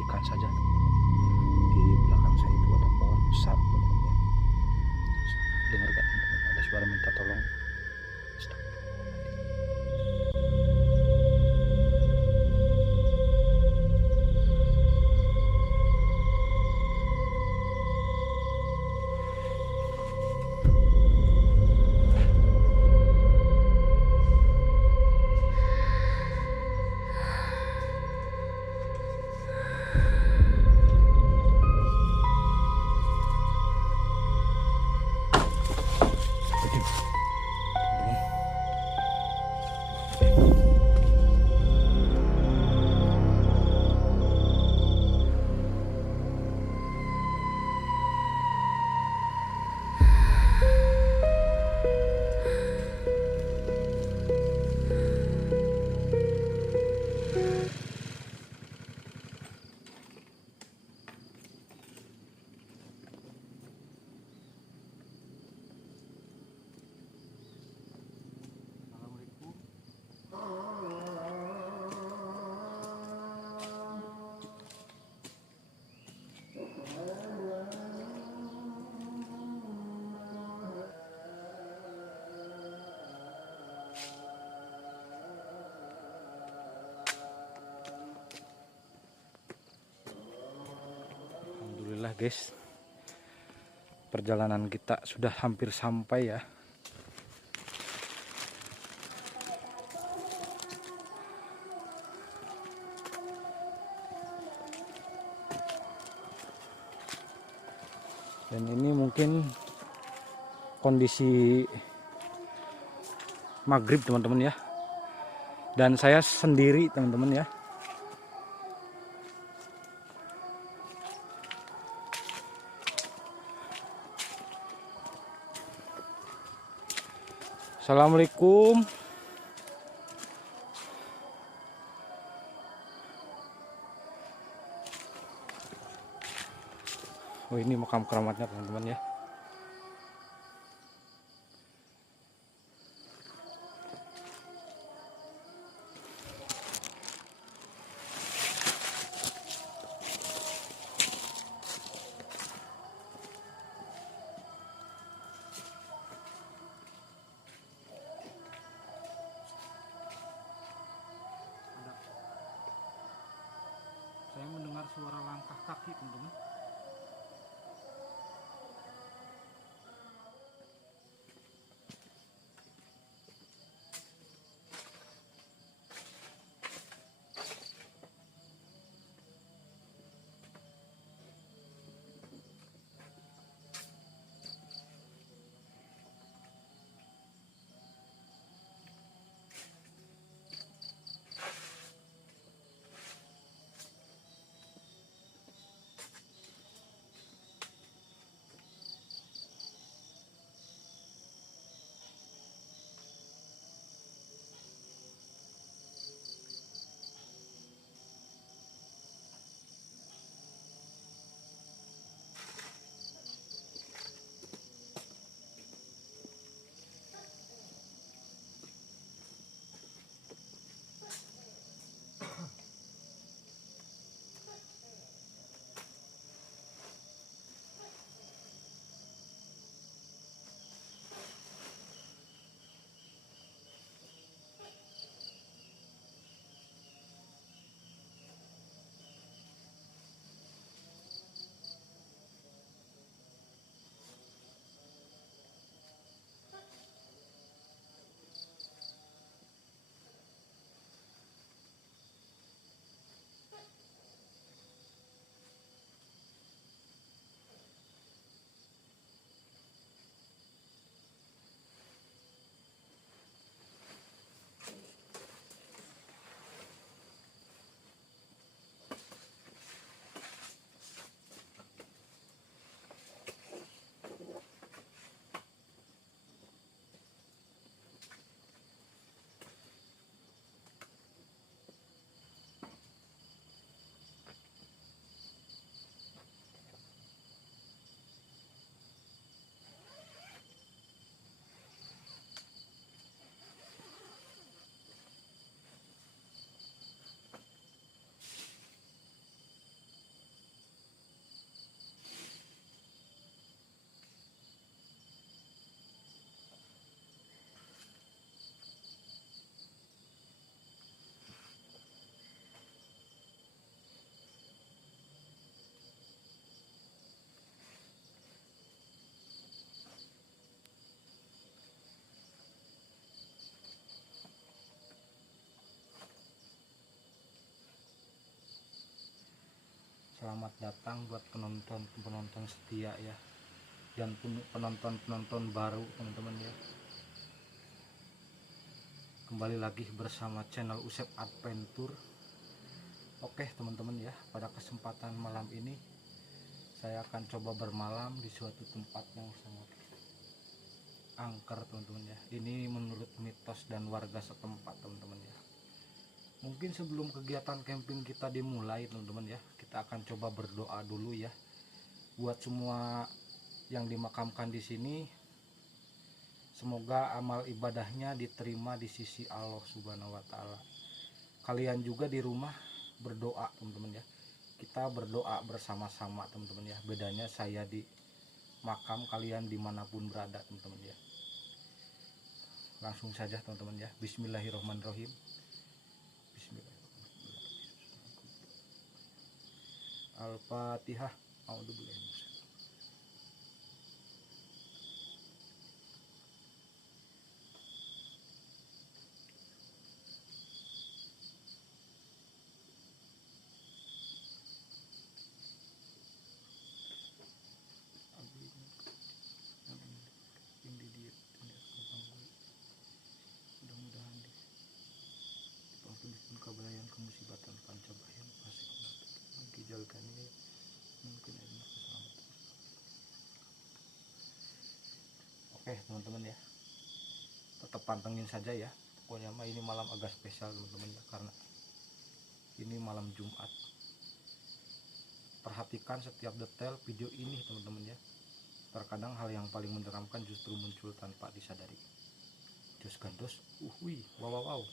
perhatikan saja. Di belakang saya itu ada pohon besar, teman-teman. Dengar gak teman-teman? Ada suara minta tolong. Alhamdulillah guys, perjalanan kita sudah hampir sampai ya. Dan ini mungkin kondisi maghrib teman-teman ya. Dan saya sendiri teman-teman ya. Assalamualaikum. Oh, ini makam keramatnya teman-teman ya. Saya mendengar suara langkah kaki teman-teman. selamat datang buat penonton setia ya, dan penonton baru teman-teman ya. Kembali lagi bersama channel Usep Adventure. Oke teman-teman ya, pada kesempatan malam ini saya akan coba bermalam di suatu tempat yang sangat angker teman-teman ya. Ini menurut mitos dan warga setempat teman-teman ya. Mungkin sebelum kegiatan camping kita dimulai teman-teman ya, kita akan coba berdoa dulu ya buat semua yang dimakamkan di sini. Semoga amal ibadahnya diterima di sisi Allah Subhanahu wa taala. Kalian juga di rumah berdoa teman-teman ya. Kita berdoa bersama-sama teman-teman ya. Bedanya saya di makam, kalian dimanapun berada teman-teman ya. Langsung saja teman-teman ya. Bismillahirrahmanirrahim. Al-Fatihah. A'udzubillahi. Mudah-mudahan di kebayan kemusibatan pancabayan masih mengijalkan ini mungkin ada keselamatan. Oke teman-teman ya, tetap pantengin saja ya. Pokoknya mah ini malam agak spesial teman-teman ya, karena ini malam Jumat. Perhatikan setiap detail video ini teman-teman ya. Terkadang hal yang paling menyeramkan justru muncul tanpa disadari. Jos gandos, wih, wow.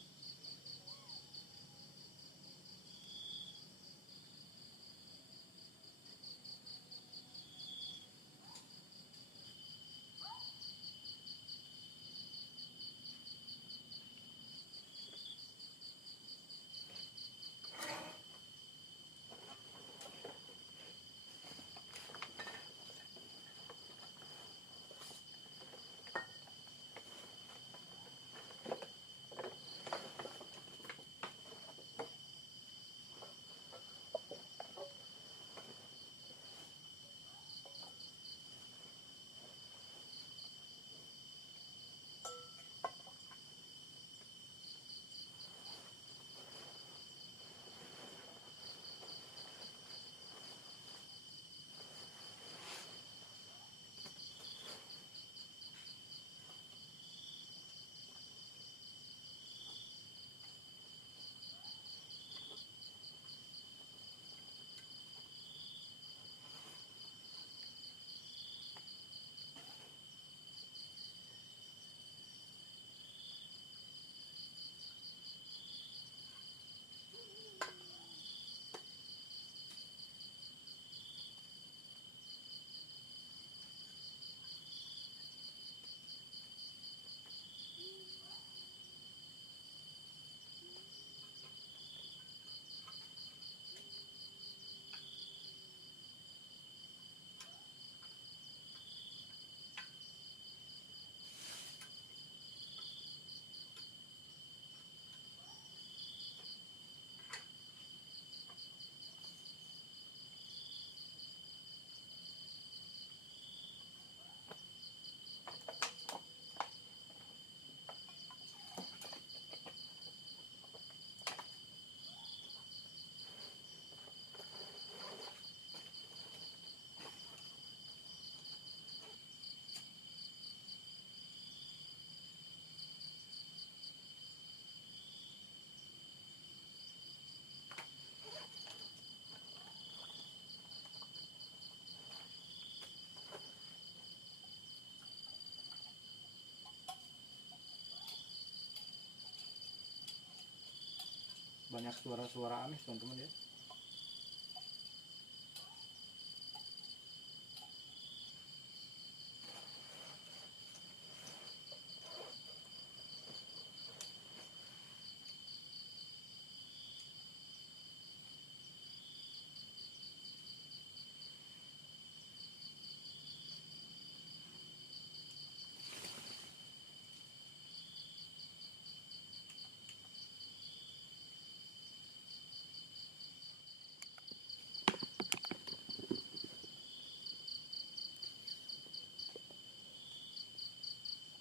Banyak suara-suara aneh teman-teman ya.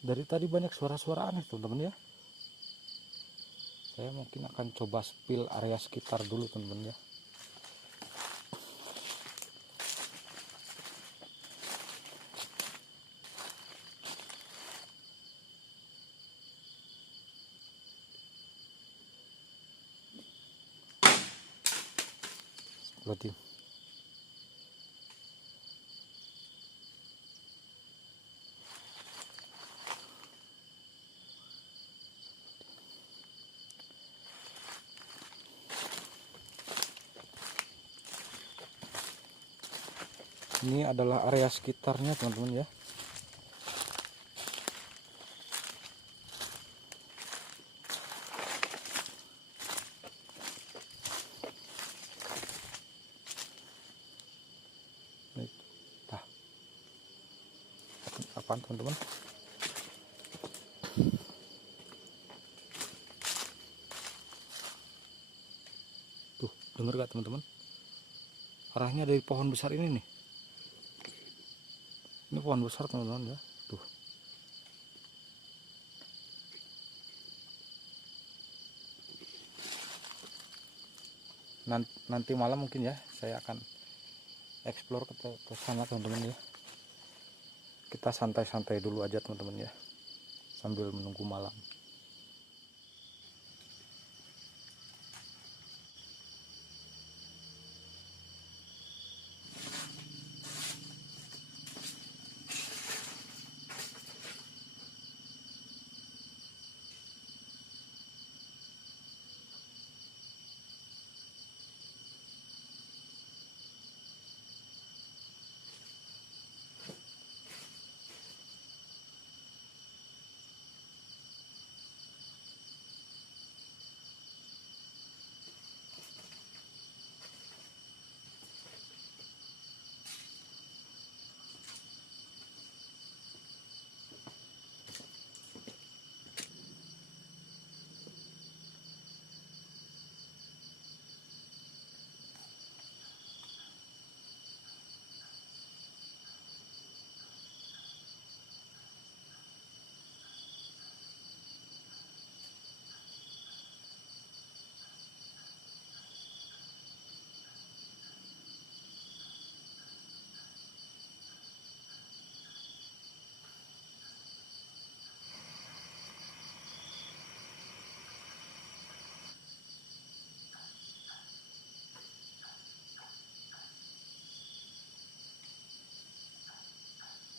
Dari tadi banyak suara-suara aneh teman-teman ya. Saya mungkin akan coba spill area sekitar dulu teman-teman ya. Berarti ini adalah area sekitarnya teman-teman ya. Nah, apaan teman-teman? Tuh, dengar gak teman-teman? Arahnya dari pohon besar ini nih. Ini pohon besar teman-teman ya. Tuh. Nanti malam mungkin ya saya akan explore ke sana teman-teman ya. Kita santai-santai dulu aja teman-teman ya, sambil menunggu malam.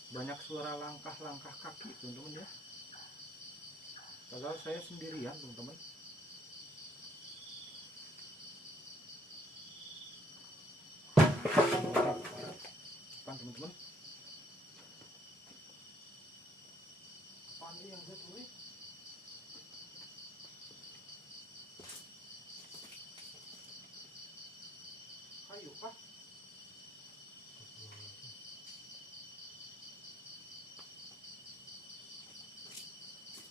Banyak suara langkah-langkah kaki teman-teman ya. Padahal saya sendirian teman-teman. Teman-teman, apaan ini yang jatuh nih? Kayu kah?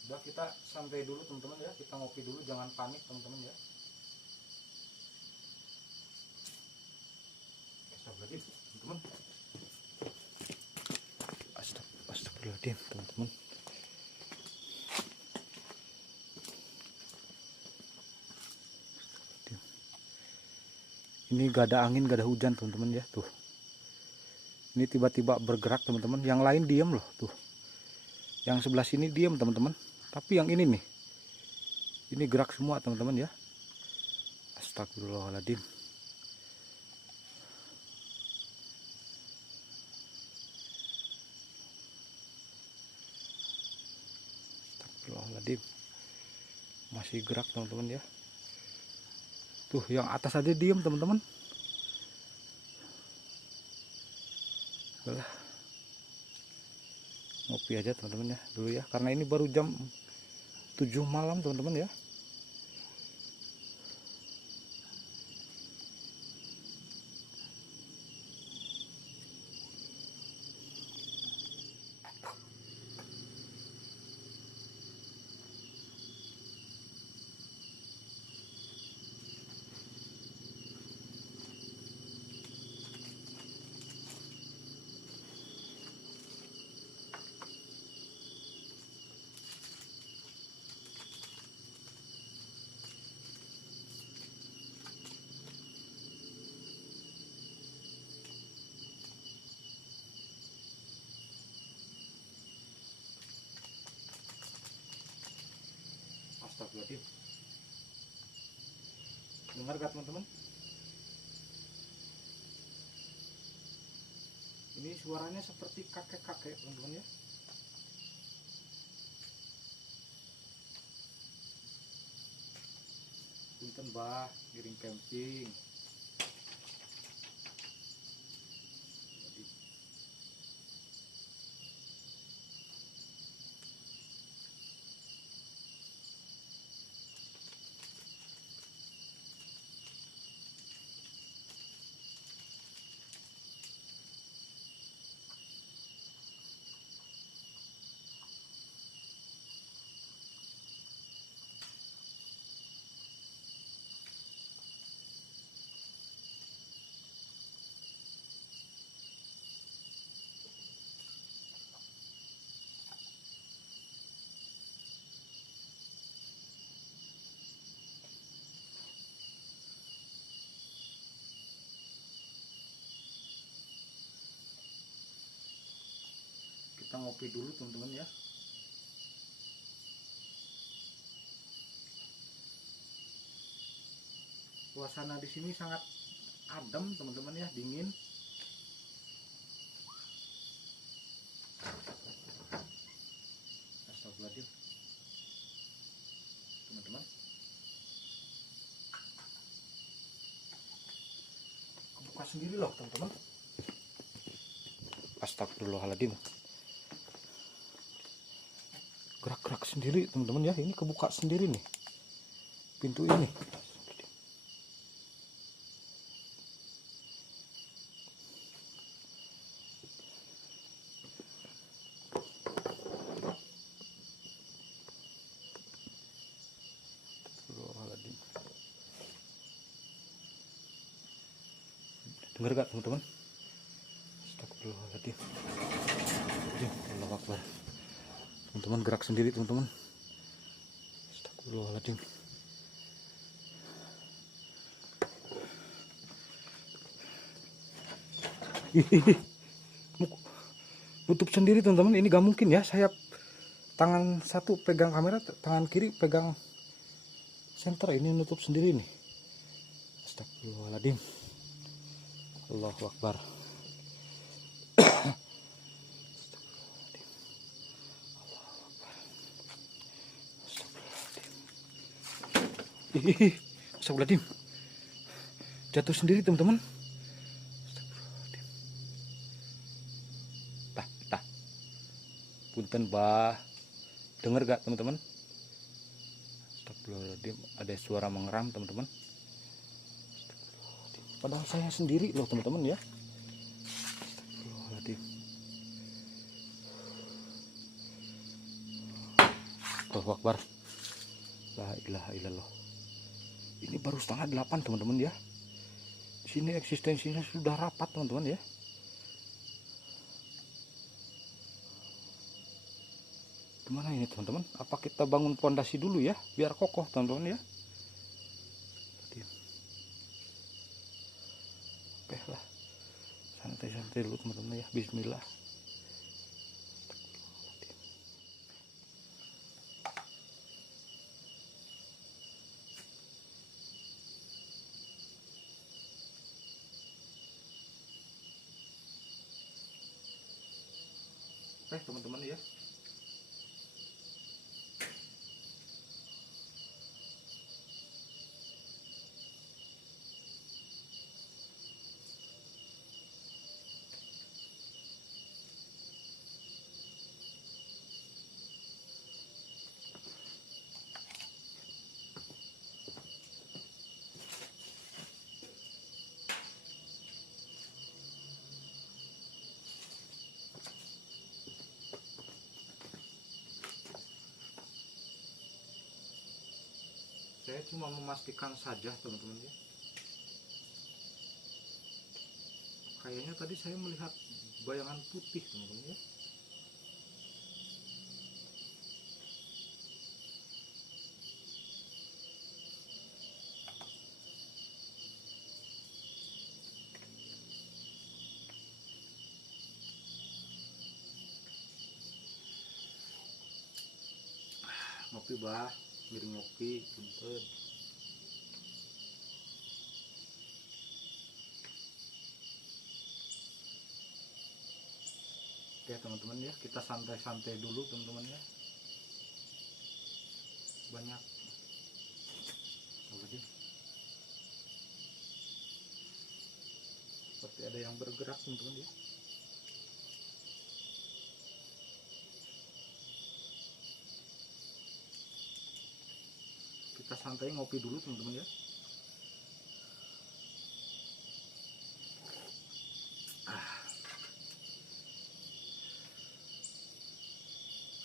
Udah, kita santai dulu teman-teman ya, kita ngopi dulu, jangan panik teman-teman ya. Astagfirullahaladzim teman-teman. Astagfirullahaladzim teman-teman. Ini gak ada angin, gak ada hujan teman-teman ya. Tuh, ini tiba-tiba bergerak teman-teman. Yang lain diam loh tuh. Yang sebelah sini diam teman-teman. Tapi yang ini nih, ini gerak semua teman-teman ya. Astagfirullahaladzim. Astagfirullahaladzim. Masih gerak teman-teman ya. Tuh, yang atas aja diem teman-teman. Udah, ngopi aja teman-teman ya dulu ya, karena ini baru jam 7 malam teman-teman ya. dengar gak teman-teman? Ini suaranya seperti kakek-kakek teman-teman ya. Punten bah, giring camping. Kita ngopi dulu teman-teman ya. Suasana di sini sangat adem teman-teman ya, dingin. Astagfirullahaladzim teman-teman. Kebuka sendiri loh teman-teman. Astagfirullahaladzim. Gerak-gerak sendiri teman-teman ya. Ini kebuka sendiri nih pintu ini. Dengar gak teman-teman? Astagfirullahaladzim. Allahu Akbar. Teman-teman gerak sendiri teman-teman. Astagfirullahaladzim. Nutup sendiri teman-teman. Ini gak mungkin ya. Saya tangan satu pegang kamera, tangan kiri pegang senter. Ini nutup sendiri nih. Astagfirullahaladzim. Allahu Akbar. Astagfirullahaladzim. Jatuh sendiri teman-teman. Tah. Punten bah. Dengar gak teman-teman? Astagfirullahaladzim. Ada suara mengeram teman-teman. Padahal saya sendiri loh teman-teman ya. Astagfirullahaladzim. Allahu Akbar. La ilaha illallah. Ini baru setengah 8 teman-teman ya. Sini eksistensinya sudah rapat teman-teman ya. Gimana ini teman-teman? Apa kita bangun pondasi dulu ya biar kokoh teman-teman ya? Oke lah, santai-santai dulu teman-teman ya. Bismillah. Oke teman-teman ya. Saya cuma memastikan saja teman-teman ya. Kayaknya tadi saya melihat bayangan putih teman-teman ya. Ngopi bah, miring ngopi punten. Oke teman-teman ya, kita santai-santai dulu teman-teman ya. Banyak seperti ada yang bergerak teman-teman ya. Kita santai ngopi dulu teman-teman ya.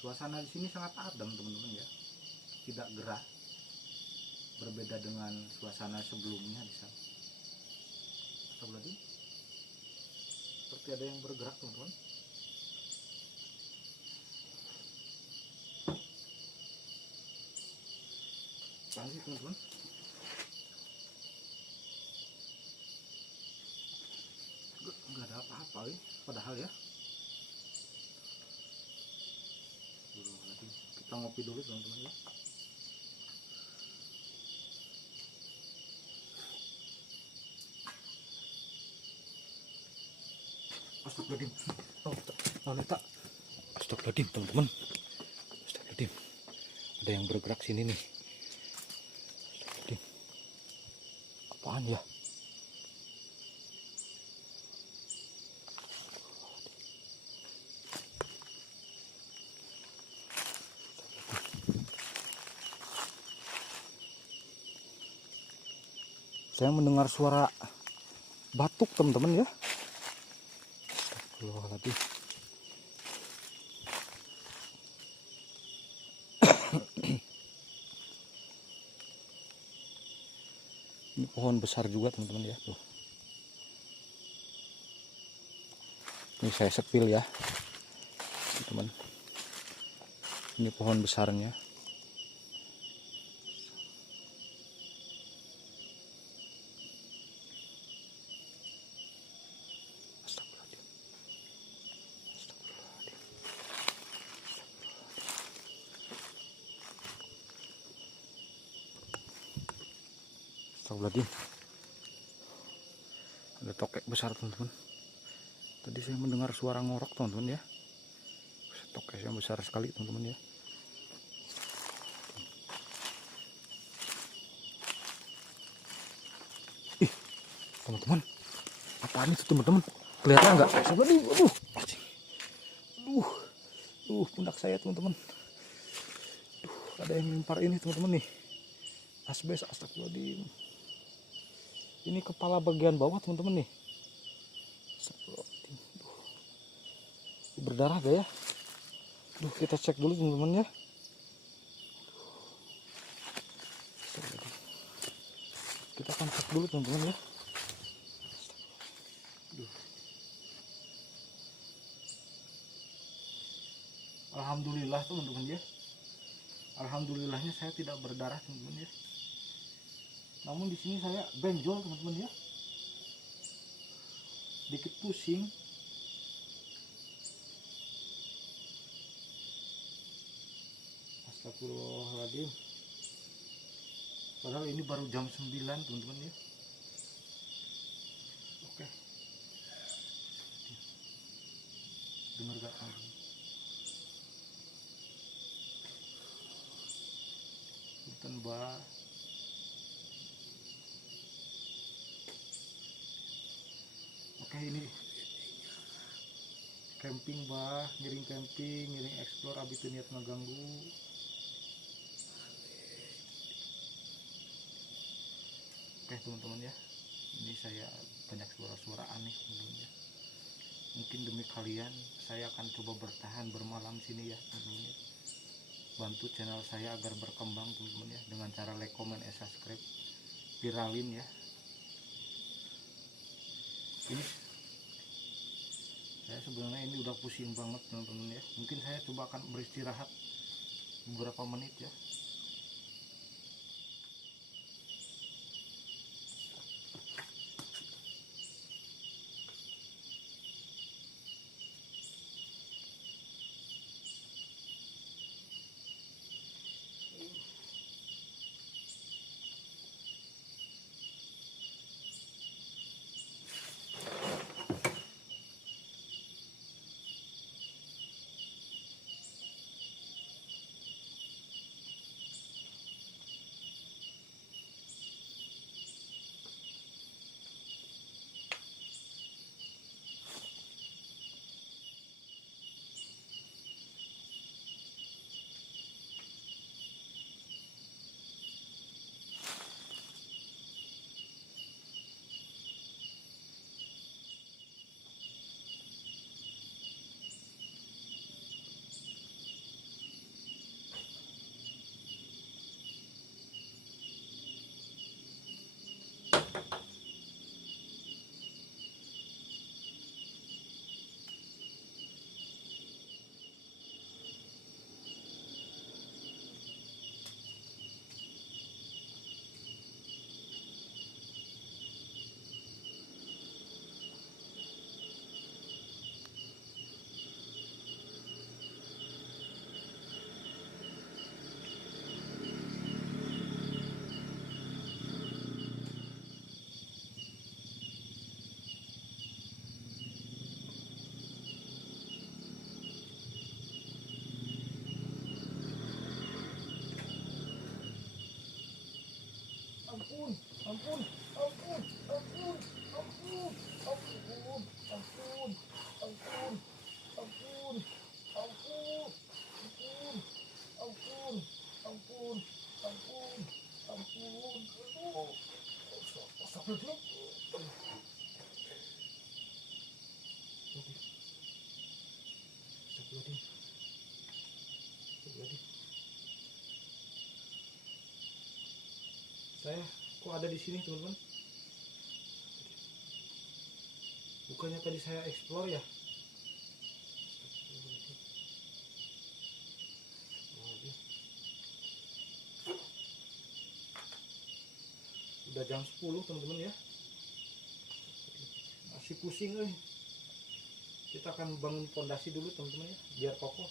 Suasana di sini sangat adem teman-teman ya, tidak gerah, berbeda dengan suasana sebelumnya di sana. Astagfirullahaladzim, seperti ada yang bergerak teman-teman. Panggil teman-teman. Nggak ada apa-apa ya, padahal ya. Kita ngopi dulu teman-teman ya. Astagfirullahaladzim. Astagfirullahaladzim teman-teman. Astagfirullahaladzim. Ada yang bergerak sini nih. Astagfirullahaladzim. Apaan ya? Saya mendengar suara batuk teman-teman ya. Astagfirullahaladzim. Ini pohon besar juga teman-teman ya. Tuh. Ini saya sepil ya teman-teman. Ini pohon besarnya. Astagfirullahaladzim. Ada tokek besar teman-teman. Tadi saya mendengar suara ngorok teman-teman ya. Tokeknya besar sekali teman-teman ya. Ih teman-teman, apaan itu teman-teman? Kelihatan nggak? Pundak saya teman-teman. Ada yang lempar ini teman-teman nih. Asbes, astagfirullahaladzim. Ini kepala bagian bawah teman-teman nih. Berdarah gak ya? Kita cek dulu teman-teman ya. Kita akan cek dulu teman-teman ya. Alhamdulillah teman-teman ya. Alhamdulillahnya saya tidak berdarah teman-teman ya. Namun di sini saya benjol teman-teman ya. Dikit pusing. Astagfirullahaladzim. Padahal ini baru jam 9 teman-teman ya. Oke. Dengar gak teman-teman? Punten bah. Oke, ini camping bah, ngiring camping, ngiring explore, abis itu niat ngeganggu. Oke teman-teman ya, ini saya banyak suara-suara aneh teman-teman ya. Mungkin demi kalian saya akan coba bertahan bermalam sini ya teman-teman ya. Bantu channel saya agar berkembang teman-teman ya, dengan cara like, comment, and subscribe. Viralin ya. Ini saya sebenarnya ini udah pusing banget teman-teman ya. Mungkin saya coba akan beristirahat beberapa menit ya. kok ada di sini teman-teman. Bukannya tadi saya explore ya. Udah jam 10 teman-teman ya, masih pusing nih. Kita akan bangun fondasi dulu teman-teman ya, biar kokoh.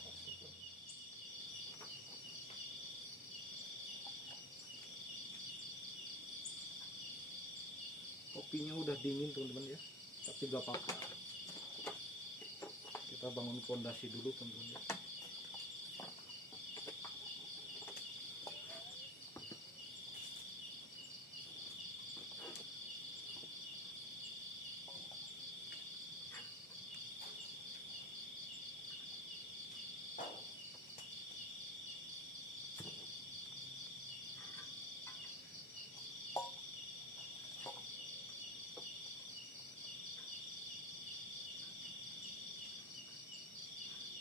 Kopinya udah dingin teman-teman ya, tapi gak apa-apa, kita bangun fondasi dulu teman-teman ya.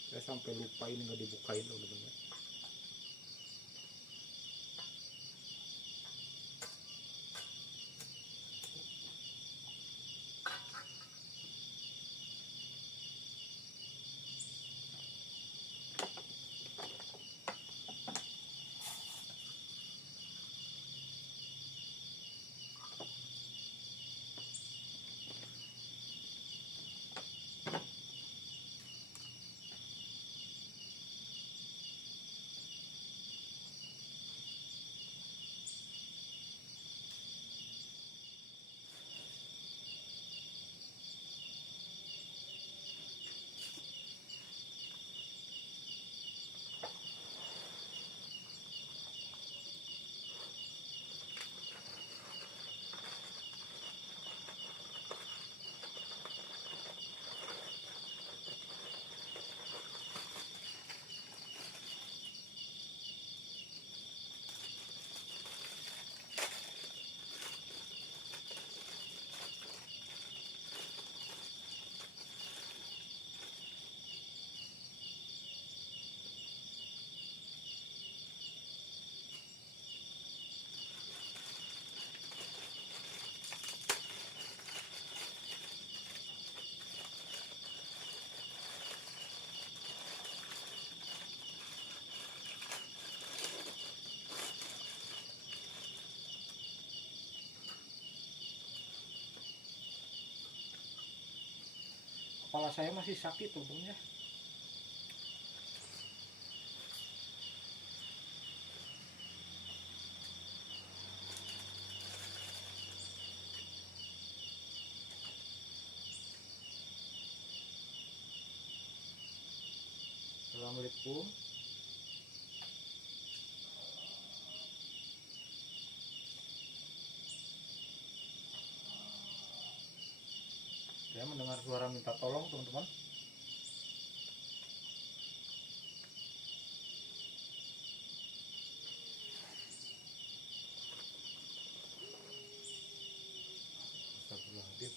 Saya sampai lupa ini nggak dibukain teman-teman ya. Kepala saya masih sakit teman-teman ya. Assalamualaikum. Saya mendengar suara minta tolong teman-teman. Astagfirullahaladzim.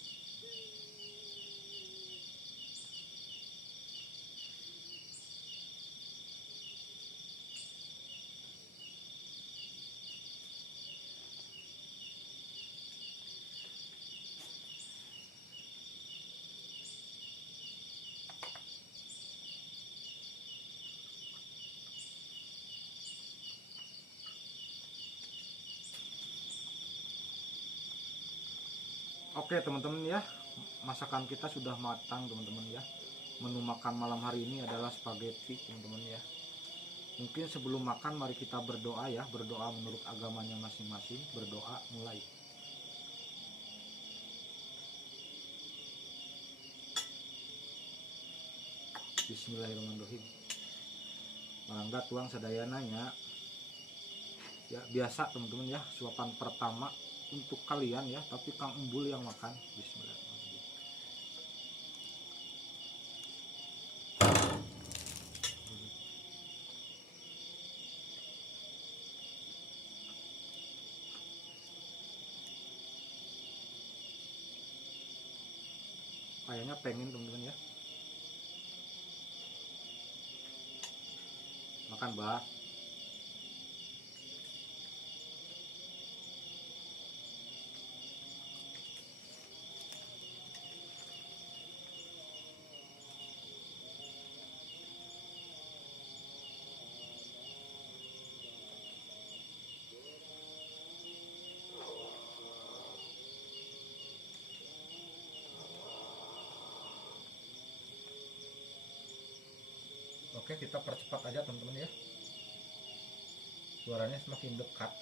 Oke teman-teman ya, masakan kita sudah matang teman-teman ya. Menu makan malam hari ini adalah spaghetti teman-teman ya. Mungkin sebelum makan mari kita berdoa ya, berdoa menurut agamanya masing-masing. Berdoa mulai. Bismillahirrahmanirrahim. Mangga tuang sadayananya. Ya biasa teman-teman ya, suapan pertama untuk kalian ya, tapi Kang Embul yang makan. Bismillahirrahmanirrahim. Kayaknya pengen teman-teman ya. Makan bah. Oke, kita percepat aja teman-teman ya, suaranya semakin dekat.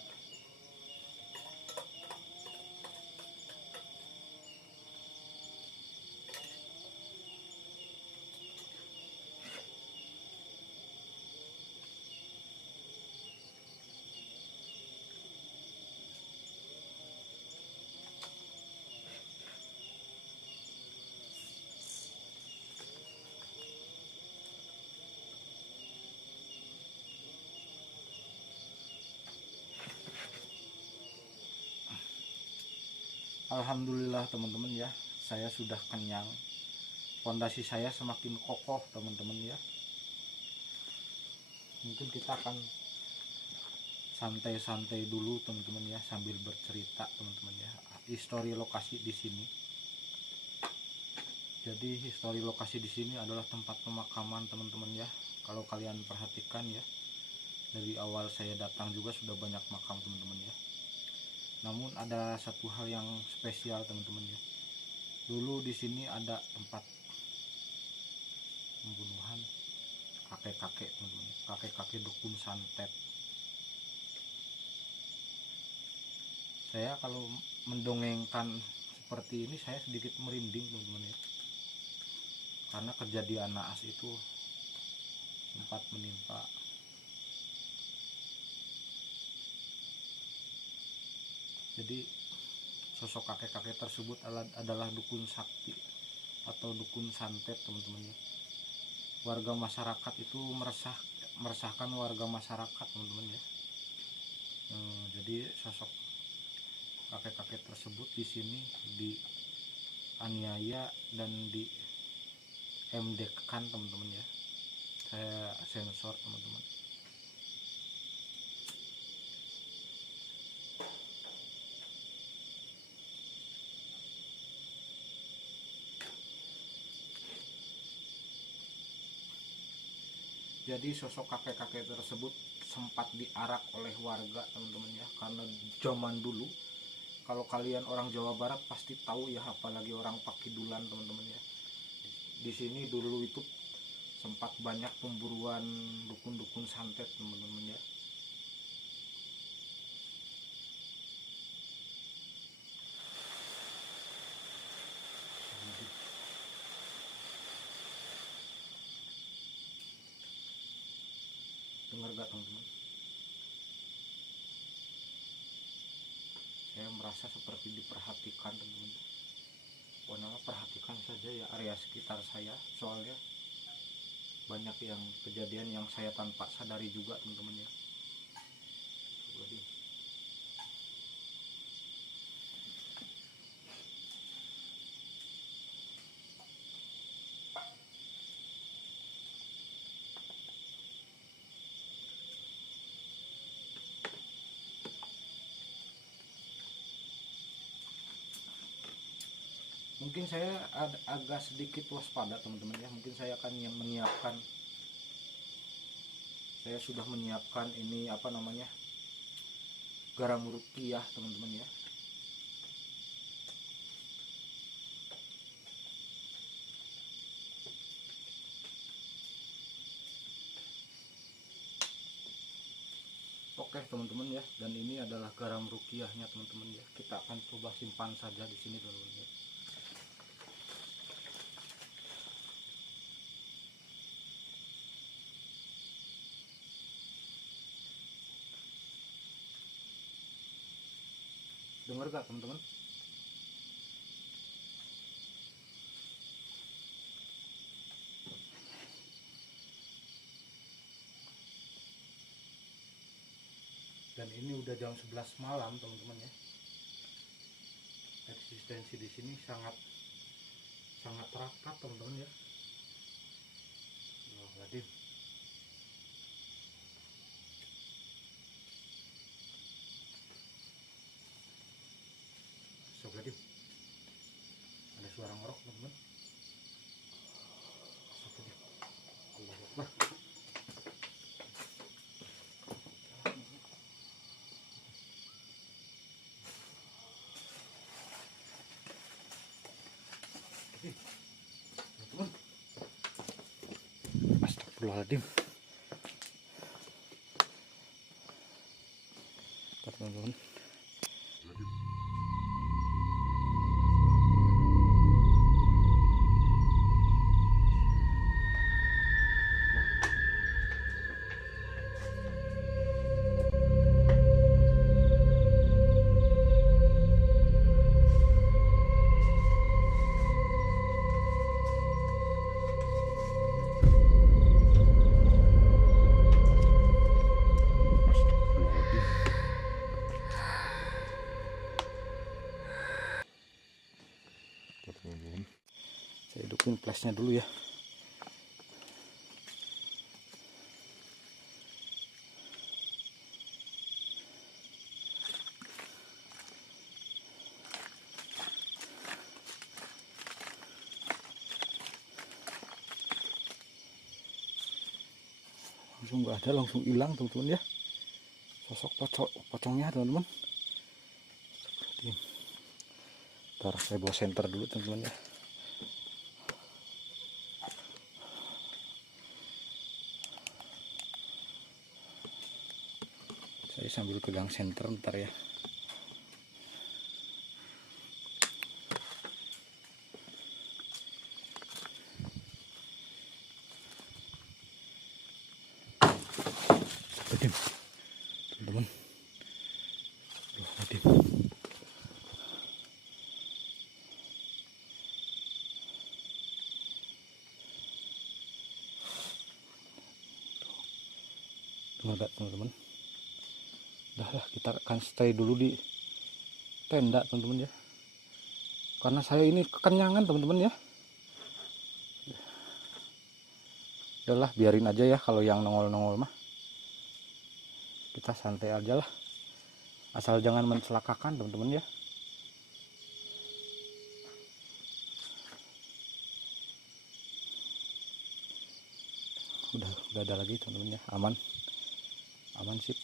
Alhamdulillah teman-teman ya, saya sudah kenyang. Fondasi saya semakin kokoh teman-teman ya. Mungkin kita akan santai-santai dulu teman-teman ya, sambil bercerita teman-teman ya, histori lokasi di sini. Jadi histori lokasi di sini adalah tempat pemakaman teman-teman ya. Kalau kalian perhatikan ya, dari awal saya datang juga sudah banyak makam teman-teman ya. Namun ada satu hal yang spesial teman-teman ya. Dulu di sini ada tempat pembunuhan kakek-kakek teman-teman, kakek-kakek dukun santet. Saya kalau mendongengkan seperti ini saya sedikit merinding teman-teman ya, karena kejadian naas itu sempat menimpa. Jadi sosok kakek-kakek tersebut adalah dukun sakti atau dukun santet teman-teman ya. Warga masyarakat itu meresahkan warga masyarakat teman-teman ya. Jadi sosok kakek-kakek tersebut di sini dianiaya dan di MD-kan teman-teman ya. Saya sensor teman-teman. Jadi sosok kakek-kakek tersebut sempat diarak oleh warga teman-teman ya, karena zaman dulu kalau kalian orang Jawa Barat pasti tahu ya, apalagi orang Pakidulan teman-teman ya. Di sini dulu itu sempat banyak pemburuan dukun-dukun santet teman-teman ya. Dengar gak teman-teman? Saya merasa seperti diperhatikan teman-teman. Pokoknya perhatikan saja ya area sekitar saya, soalnya banyak yang kejadian yang saya tanpa sadari juga teman-teman ya. Mungkin saya agak sedikit waspada teman-teman ya. Mungkin saya akan menyiapkan, saya sudah menyiapkan ini apa namanya, garam rukiah teman-teman ya. Oke teman-teman ya, dan ini adalah garam rukiahnya teman-teman ya. Kita akan coba simpan saja di sini teman-teman ya. Dengar gak teman-teman? Dan ini udah jam 11 malam teman-teman ya. Eksistensi di sini sangat rapat teman-teman ya. Wah, Wadim. Sok Wadim. Ada suara ngorok teman-teman. Sok Wadim. Allahu Akbar. Teman-teman. Astagfirullahaladzim. Saya hidupin flashnya dulu ya. Langsung nggak ada, langsung hilang teman-teman ya sosok pocongnya teman-teman. Ntar saya bawa senter dulu teman-teman ya. Saya sambil pegang senter ntar ya. Adim, teman-teman. Adim. Enggak teman-teman. Udah lah, kita akan stay dulu di tenda teman-teman ya. Karena saya ini kekenyangan teman-teman ya. Udahlah, biarin aja ya kalau yang nongol-nongol mah. Kita santai aja lah. Asal jangan mencelakakan teman-teman ya. Udah ada lagi teman-teman ya. Aman sip.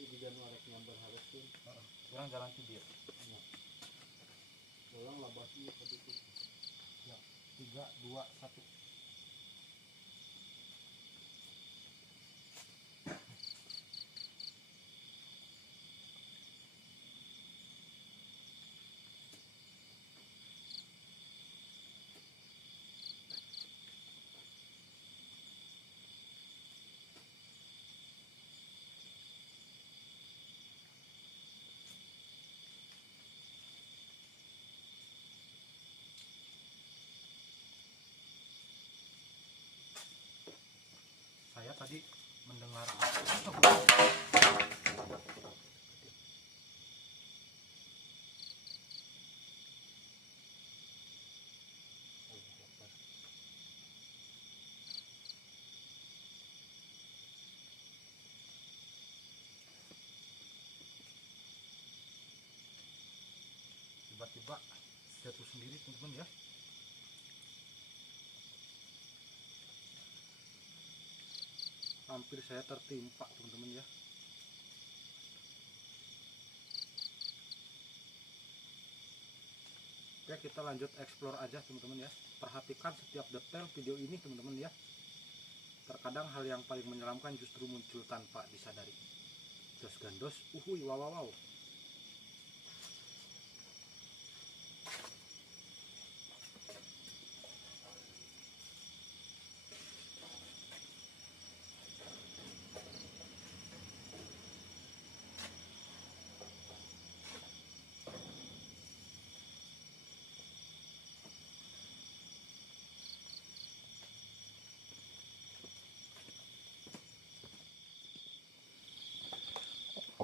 Di Januari nyamber harus tuh. Sekarang jalan video. Ulang labasnya sedikit. Ya, 3, 2, 1. Saya tadi mendengar tiba-tiba jatuh sendiri teman-teman ya. Hampir saya tertimpa teman-teman ya. Oke, kita lanjut explore aja teman-teman ya. Perhatikan setiap detail video ini teman-teman ya. Terkadang hal yang paling menyeramkan justru muncul tanpa disadari. Jos gandos, uhui, wow wow wow.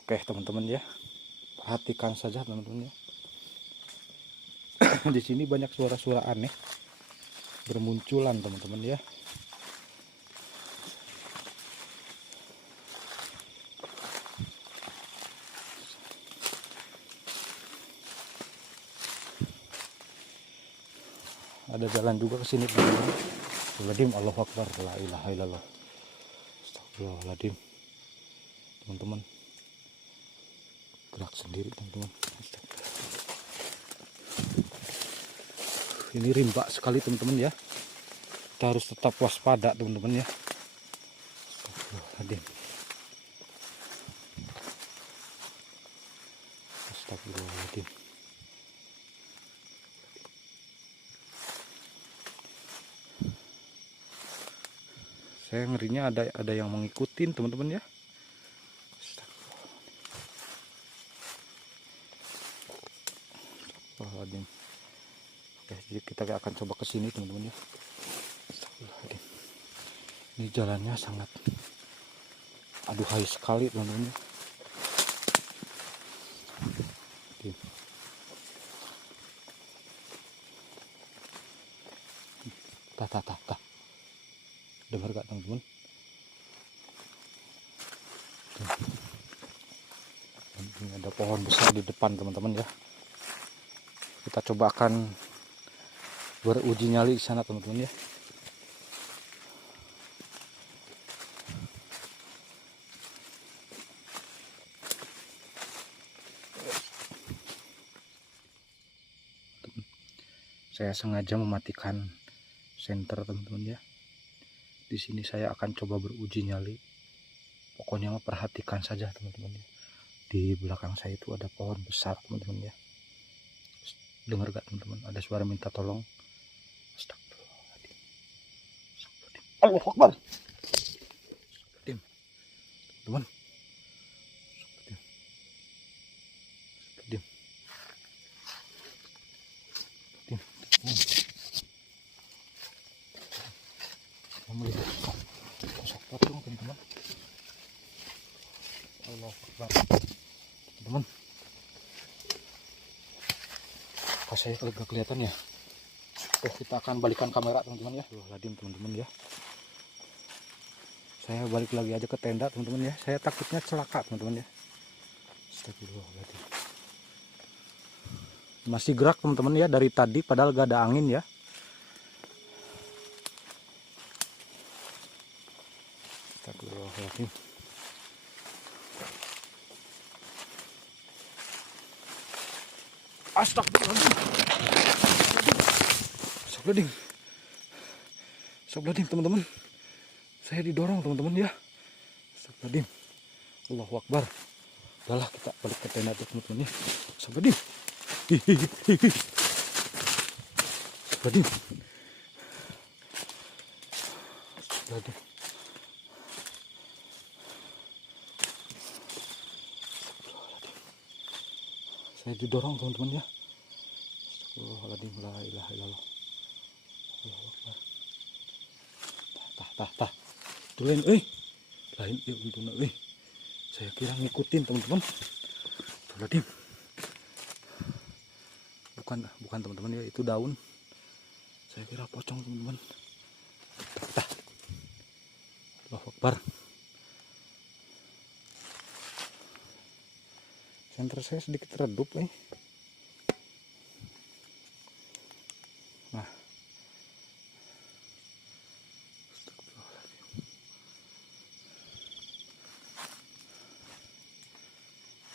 Oke teman-teman ya, perhatikan saja teman-teman ya. Di sini banyak suara-suara aneh bermunculan teman-teman ya. Ada jalan juga ke sini teman-teman. Astagfirullahaladzim, Allahu Akbar, la ilaha illallah. Astagfirullahaladzim. Teman-teman, gerak sendiri teman-teman. Ini rimba sekali teman-teman ya. Kita harus tetap waspada teman-teman ya. Astagfirullahaladzim. Astagfirullahaladzim. Saya ngerinya ada yang mengikutin teman-teman ya. Astagfirullahaladzim. Oke, jadi kita akan coba ke sini teman-teman ya. Astagfirullahaladzim. Ini jalannya sangat aduhai sekali teman-teman ya. Tah. Dengar gak teman-teman? Ini ada pohon besar di depan teman-teman ya. Kita coba akan beruji nyali di sana teman-teman ya. Saya sengaja mematikan senter teman-teman ya. Di sini saya akan coba beruji nyali. Pokoknya perhatikan saja teman-teman ya. Di belakang saya itu ada pohon besar teman-teman ya. Dengar gak teman-teman? Ada suara minta tolong. Astagfirullahaladzim. Allahu Akbar. Teman. Melihat sosok pocong teman-teman. Allahu Akbar. Teman. Kok saya agak kelihatan ya? Oke, kita akan balikan kamera teman-teman ya. Teman-teman ya. Saya balik lagi aja ke tenda teman-teman ya. Saya takutnya celaka teman-teman ya. Astagfirullahaladzim. Masih gerak teman-teman ya dari tadi padahal gak ada angin ya. Astagfirullahaladzim. Astagfirullahaladzim teman-teman. Saya didorong teman-teman ya. Astagfirullahaladzim. Allahu Akbar. Udahlah kita balik ke tenda teman-teman ya. Astagfirullahaladzim. Astagfirullahaladzim. Astagfirullahaladzim. Saya didorong teman-teman ya. Astagfirullahaladzim. La ilaha illallah. Allahu Akbar. Tah. Tulen lain untungnya saya kira ngikutin teman-teman. Astagfirullahaladzim. Bukan teman-teman ya, itu daun. Saya kira pocong teman-teman. Tah. Allahu Akbar. Senter saya sedikit redup Nah.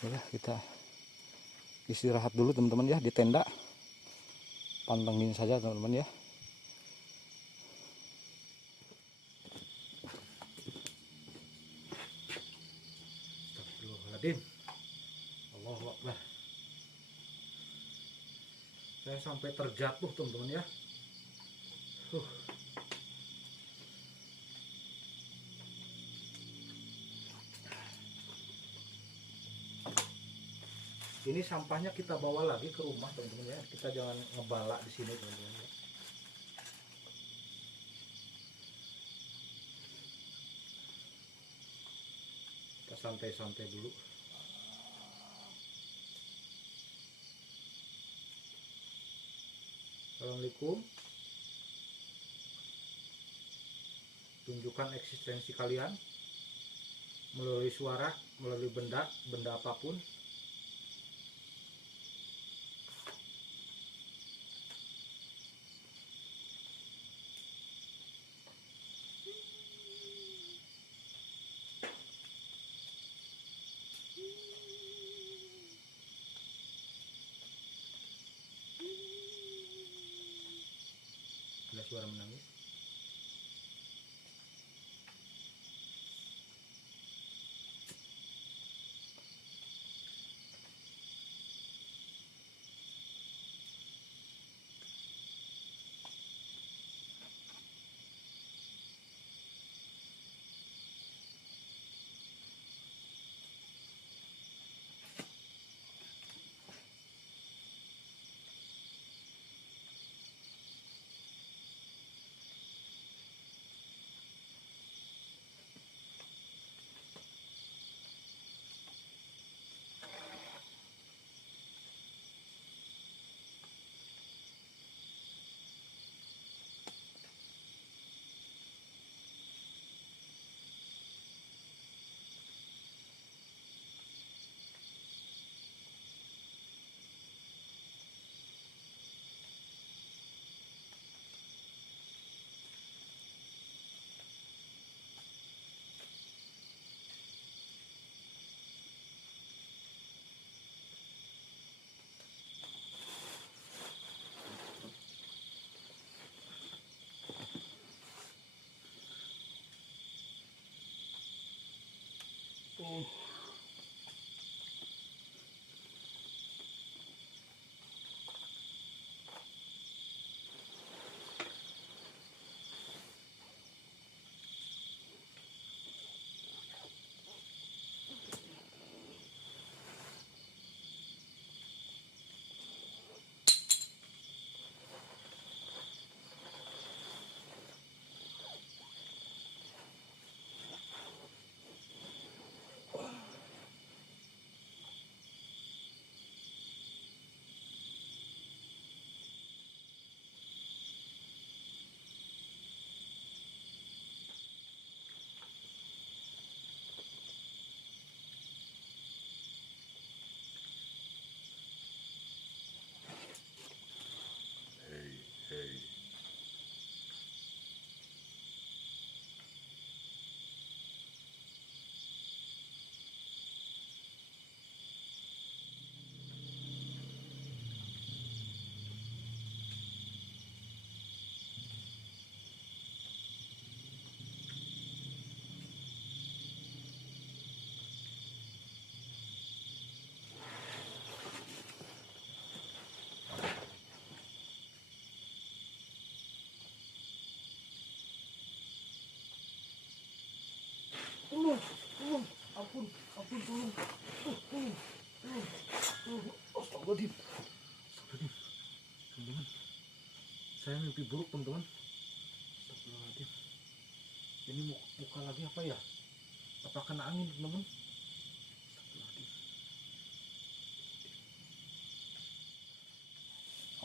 Ya, kita istirahat dulu teman-teman ya di tenda. Pantengin saja teman-teman ya. Astagfirullahaladzim. Allahu Akbar. Saya sampai terjatuh teman-teman ya. Ini sampahnya kita bawa lagi ke rumah teman-teman ya. Kita jangan ngebala di sini teman-teman ya. Kita santai-santai dulu. Assalamualaikum. Tunjukkan eksistensi kalian melalui suara, melalui benda apapun. suara menangis. Ampun, tolong. Astagfirullahaladzim. Teman-teman, saya mimpi buruk teman-teman. Astagfirullahaladzim. Ini muka lagi apa ya? Apa kena angin teman-teman? Astagfirullahaladzim.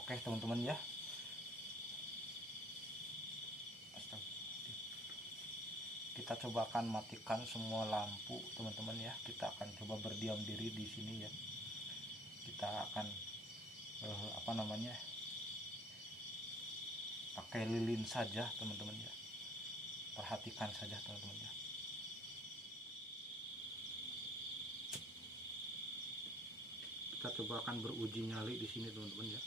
Oke teman-teman ya. Kita coba akan matikan semua lampu teman-teman ya. Kita akan coba berdiam diri di sini ya. Kita akan pakai lilin saja teman-teman ya. Perhatikan saja teman-teman ya. Kita coba akan beruji nyali di sini teman-teman ya.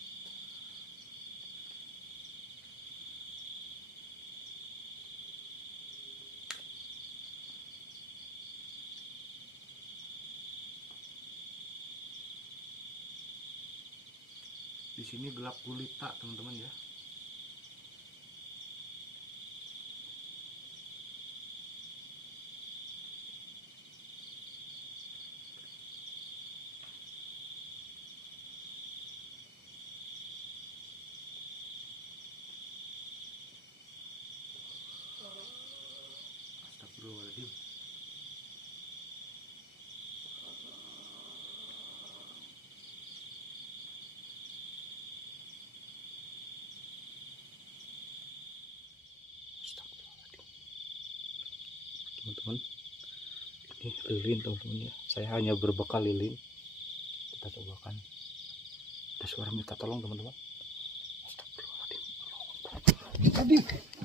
Di sini gelap gulita teman-teman ya. Astagfirullahaladzim. Teman-teman, ini lilin teman-teman ya. Saya hanya berbekal lilin. Kita cobakan. Ada suara minta tolong teman-teman. Astagfirullahaladzim.